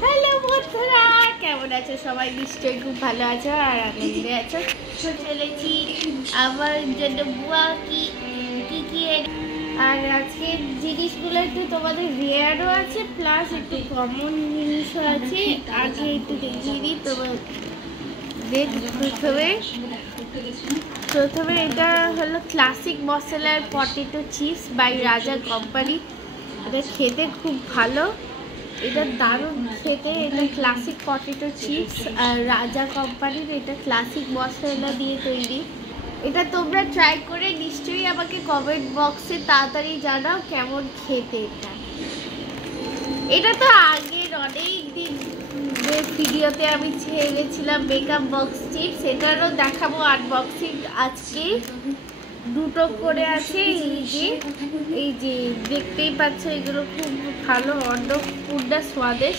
Hello বন্ধুরা, কেমন আছো সবাই? নিশ্চয়ই খুব ভালো আছো আর আনন্দে আছো। চলেছি আমার জন্য বুয়া কি কি আর আজকে জিনিসগুলো একটু তোমাদের রেয়ারও আছে, প্লাস একটু কমন জিনিসও আছে। আগে একটু দেখিয়ে দিই তোমাদের। প্রথমে এটা হলো ক্লাসিক মশলার পটেটো চিপস বাই রাজা কোম্পানি। এটা খেতে খুব ভালো, এটা দারুণ খেতে। এটা ক্লাসিক পটেটো চিপস আর রাজা কোম্পানির, এটা ক্লাসিক মশলা দিয়ে তৈরি। এটা তোমরা ট্রাই করে নিশ্চয়ই আমাকে কমেন্ট বক্সে তাড়াতাড়ি জানাও কেমন খেতে। এটা তো আগের অনেক দিন ভিডিওতে আমি ছেড়েছিলাম মেকআপ বক্স চিপস, এটারও দেখাবো আনবক্সিং আজকে। দুটো করে আছে, এই যে দেখতেই পাচ্ছ, এগুলো খুব ভালো। অন্নপূর্ণা স্বাদেশ,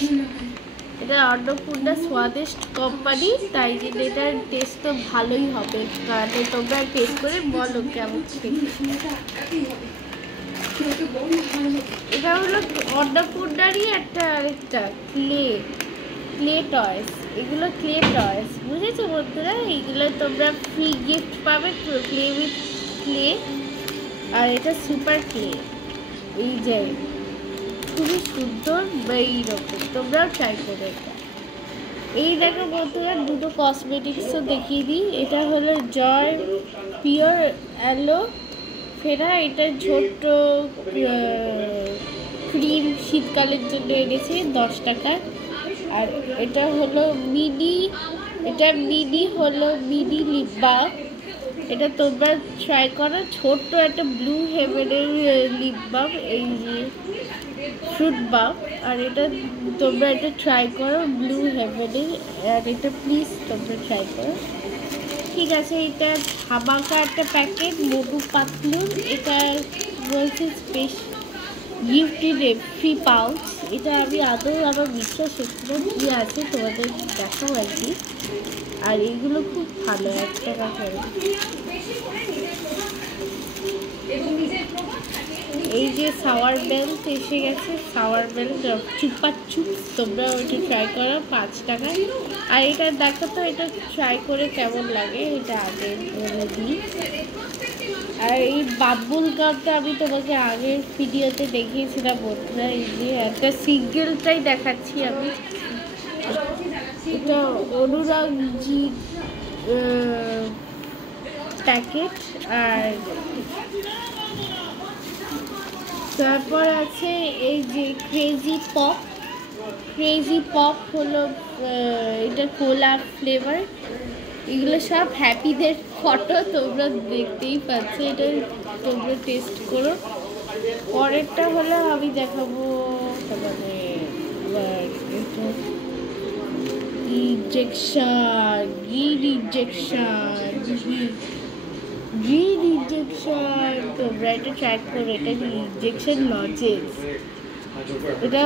এটা অন্নপূর্ণা স্বাদেশ কোম্পানি, তাই জন্য এটার টেস্ট তো ভালোই হবে। তাহলে তোমরা টেস্ট করে বলো কেমন খেতে। এটা হলো অন্নপূর্ণারই আরেকটা ক্লে টয়েস। এগুলো ক্লে টয়েস, বুঝেছো বন্ধুরা? এইগুলো তোমরা ফ্রি গিফট পাবে, ক্লে উইথ ক্লে। আর এটা সুপার ক্লে, এই যে খুবই সুন্দর এইরকম। তোমরাও ট্রাই করবে। এই দেখো বন্ধুরা, দুটো কসমেটিক্সও দেখিয়ে দিই। এটা হলো জয় পিওর অ্যালো ফেরা, এটা ছোট্ট ক্রিম, শীতকালের জন্য এনেছে 10 টাকা। আর এটা হলো মিনি লিপ বাম। এটা তোমরা ট্রাই করো, ছোট্ট একটা ব্লু হেভেনের লিপ বাম, এই যে ফ্রুট বাম। আর এটা তোমরা এটা ট্রাই করো, ব্লু হেভেনের। আর এটা প্লিজ তোমরা ট্রাই করো, ঠিক আছে? এটা ধামাকা একটা প্যাকেট, মোটু পাতলুর। এটা বলছে স্পেশাল গিফট ফ্রি পাউচ। এটা আমি আদৌ আমার বিশ্বাস হচ্ছিল কী আছে, তোমাদের দেখাও আর কি। আর এইগুলো খুব ভালো, 1 টাকা করে। এই যে সাওয়ার বেল্ট এসে গেছে, সাওয়ার বেল্ট চুপা চুপ, তোমরা ওইটা ট্রাই করো 5 টাকায়। আর এটা দেখো তো, এটা ট্রাই করে কেমন লাগে, এটা আগে বলে দিই। আর এই বাবুল গামটা আমি তোমাকে আগের ভিডিওতে দেখিয়েছিলাম বন্ধুরা। এই যে একটা সিঙ্গেলটাই দেখাচ্ছি আমি। এটা অনুরাগজি প্যাকেট। আর তারপর আছে এই যে ক্রেজি পপ হলো, এটা কোলা ফ্লেভার। এগুলো সব হ্যাপিদের ফটো, তোমরা দেখতেই পাচ্ছ। এটা তোমরা টেস্ট করো। পরেরটা হলো আমি দেখাবো তোমাদের গ্রিন ইনজেকশন। তোমরা এটা ট্রাই করো, এটা ইনজেকশন লজেন্স। এটা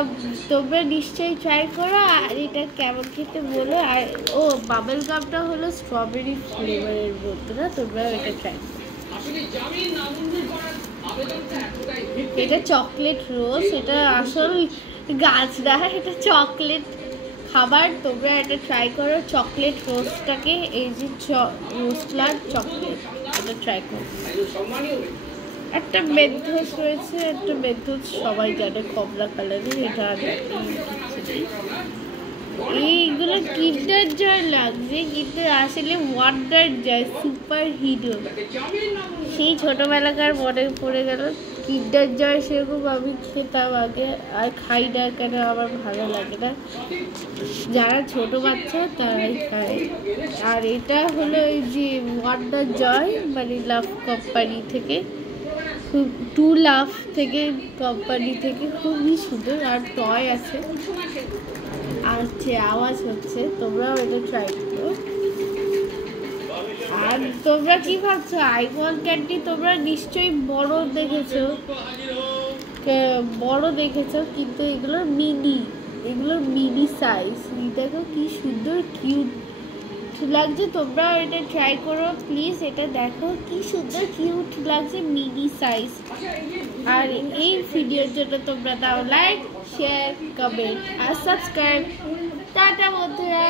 তোমরা নিশ্চয়ই ট্রাই করো, আর এটা কেমন খেতে বলো। আর ও বাবল গামটা হলো স্ট্রবেরি ফ্লেভারের বন্ধুরা, তোমরা এটা ট্রাই করো। এটা চকলেট রোজ, এটা আসল গাছ না, এটা চকলেট খাবার। তোমরা এটা ট্রাই করো, চকলেট রোস্টটাকে। এই যে রোস্টলার চকলেট, এটা ট্রাই করো। একটা মেথড রয়েছে, একটা মেথড সবাই জানে, কমলা কালারের। এটা এইগুলো কিন্ডার জয় লাগছে, কিন্তু আসলে ওয়ান্ডার জয়, সুপার হিরো। সেই ছোটোবেলাকার মনে পড়ে গেল। কিন্ডার জয় সেরকম আমি খেতাম আগে, আর খাই না কেন, আমার ভালো লাগে না। যারা ছোটো বাচ্চা তারাই খায়। আর এটা হলো এই যে ওয়ান্ডার জয়, মানে লাভ কোম্পানি থেকে, টু লাভ থেকে কোম্পানি থেকে, খুবই সুন্দর। আর টয় আছে, আওয়াজ হচ্ছে, তোমরাও এটা ট্রাই করো। আর তোমরা কি ভাবছো, আইফোন ক্যান্ডি তোমরা নিশ্চয়ই বড় দেখেছো, কিন্তু এগুলো মিনি সাইজ। দেখো কি সুন্দর কিউট লাগছে, তোমরা এটা ট্রাই করো প্লিজ। এটা দেখো কি সুন্দর কিউট লাগছে, মিনি সাইজ। আর এই ভিডিওর জন্য তোমরা দাও লাইক, শেয়ার কমেন্ট আর সাবস্ক্রাইব। টাটা বন্ধুরা।